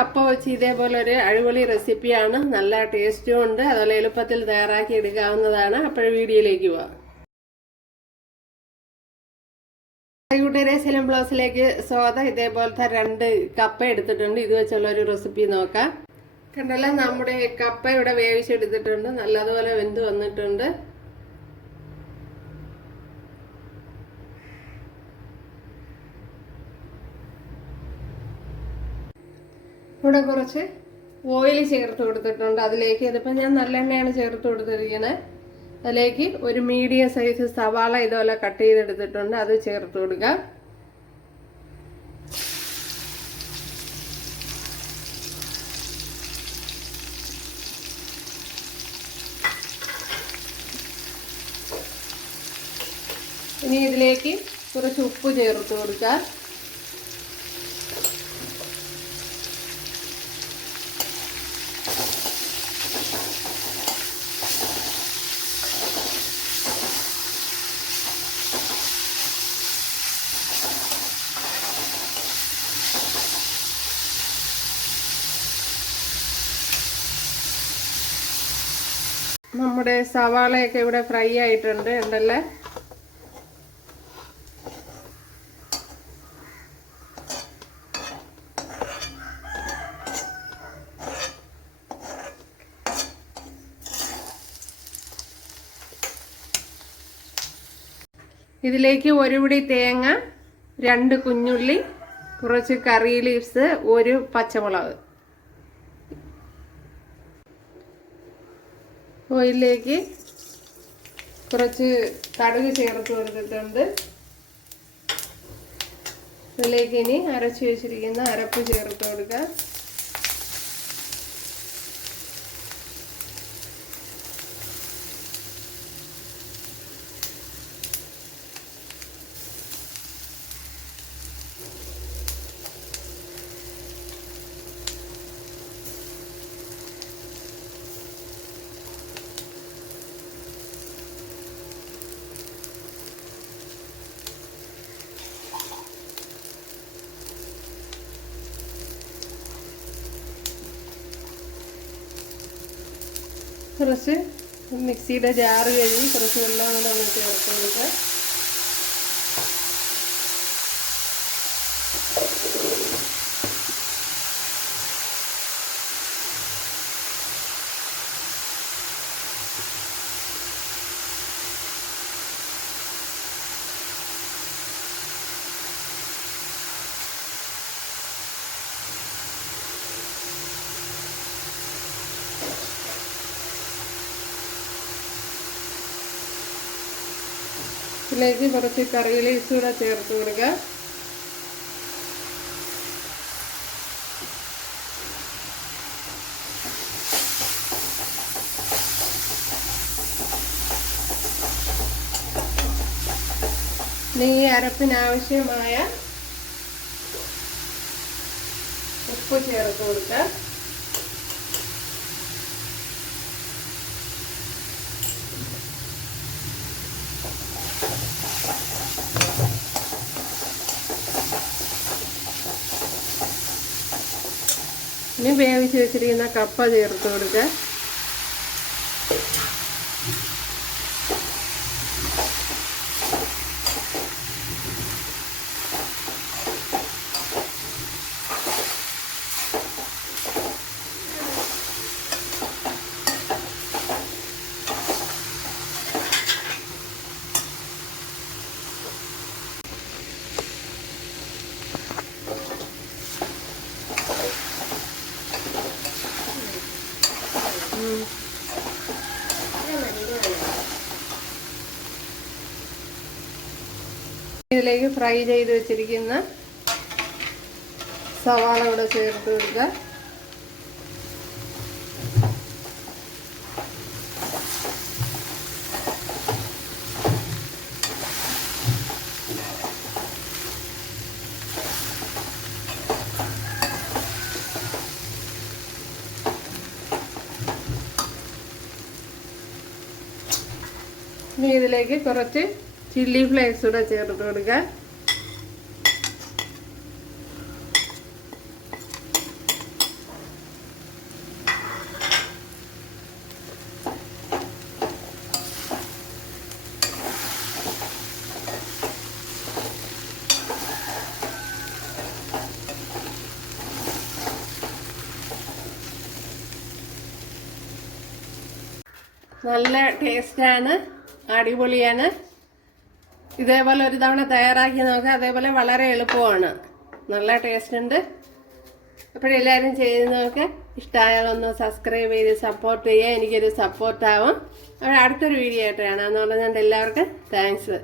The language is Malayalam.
കപ്പ വെച്ച് ഇതേപോലെ ഒരു അടിപൊളി റെസിപ്പിയാണ്. നല്ല ടേസ്റ്റും ഉണ്ട്. അതുപോലെ എളുപ്പത്തിൽ തയ്യാറാക്കി എടുക്കാവുന്നതാണ്. അപ്പോൾ വീഡിയോയിലേക്ക് പോവാം. കൂട്ടുകാരെ, സെലിം ബ്ലോസിലേക്ക് സ്വാഗതം. ഇതേപോലത്തെ 2 കപ്പ എടുത്തിട്ടുണ്ട്. ഇത് വെച്ചുള്ള ഒരു റെസിപ്പി നോക്കാം. കണ്ടല്ലോ, നമ്മുടെ കപ്പ ഇവിടെ വേവിച്ചെടുത്തിട്ടുണ്ട്. നല്ലതുപോലെ വെന്ത് വന്നിട്ടുണ്ട്. ഇവിടെ കുറച്ച് ഓയിൽ ചേർത്ത് കൊടുത്തിട്ടുണ്ട്. അതിലേക്ക് ഇതിപ്പോൾ ഞാൻ നല്ലെണ്ണയാണ് ചേർത്ത് കൊടുത്തിരിക്കുന്നത്. അതിലേക്ക് ഒരു മീഡിയം സൈസ് സവാള ഇതുപോലെ കട്ട് ചെയ്തെടുത്തിട്ടുണ്ട്. അത് ചേർത്ത് കൊടുക്കുക. ഇനി ഇതിലേക്ക് കുറച്ച് ഉപ്പ് ചേർത്ത് കൊടുക്കുക. നമ്മുടെ സവാളയൊക്കെ ഇവിടെ ഫ്രൈ ആയിട്ടുണ്ട് ഉണ്ടല്ലേ. ഇതിലേക്ക് 1 പിടി തേങ്ങ, 2 കുഞ്ഞുള്ളി, കുറച്ച് കറി ലീവ്സ്, 1 പച്ചമുളക്. ഓയിലിലേക്ക് കുറച്ച് കടുക് ചേർത്ത് കൊടുത്തിട്ടുണ്ട്. ഇതിലേക്ക് ഇനി അരച്ചു വെച്ചിരിക്കുന്ന അരപ്പ് ചേർത്ത് കൊടുക്കുക. കുറച്ച് മിക്സിയുടെ ജാറ് കഴുകി കുറച്ച് വെള്ളം കൂടെ ഒന്ന് ചേർത്ത് കൊടുക്കുക. ഇതിലേക്ക് കുറച്ച് കറി ലീവ്സ് കൂടെ ചേർത്ത് കൊടുക്കുക. ഇനി ഈ അരപ്പിനാവശ്യമായ ഉപ്പ് ചേർത്ത് കൊടുക്കുക. ഇനി വേവിച്ച് വെച്ചിരിക്കുന്ന കപ്പ ചേർത്ത് കൊടുക്കുക. ഇതിലേക്ക് ഫ്രൈ ചെയ്ത് വെച്ചിരിക്കുന്ന സവാള കൂടെ ചേർത്ത് കൊടുക്കുക. ഇനി ഇതിലേക്ക് കുറച്ച് ചില്ലി ഫ്ലേക്സ് കൂടെ ചേർത്ത് കൊടുക്കുക. നല്ല ടേസ്റ്റാണ്, അടിപൊളിയാണ്. ഇതേപോലെ ഒരു തവണ തയ്യാറാക്കി നോക്കാം. അതേപോലെ വളരെ എളുപ്പമാണ്, നല്ല ടേസ്റ്റ് ഉണ്ട്. അപ്പോഴെല്ലാവരും ചെയ്ത് നോക്കുക. ഇഷ്ടമായാലൊന്ന് സബ്സ്ക്രൈബ് ചെയ്ത് സപ്പോർട്ട് ചെയ്യുക, എനിക്കൊരു സപ്പോർട്ടാവും. അപ്പോൾ അടുത്തൊരു വീഡിയോ ആയിട്ട് കാണാമെന്ന് പറഞ്ഞുകൊണ്ട് എല്ലാവർക്കും താങ്ക്സ്.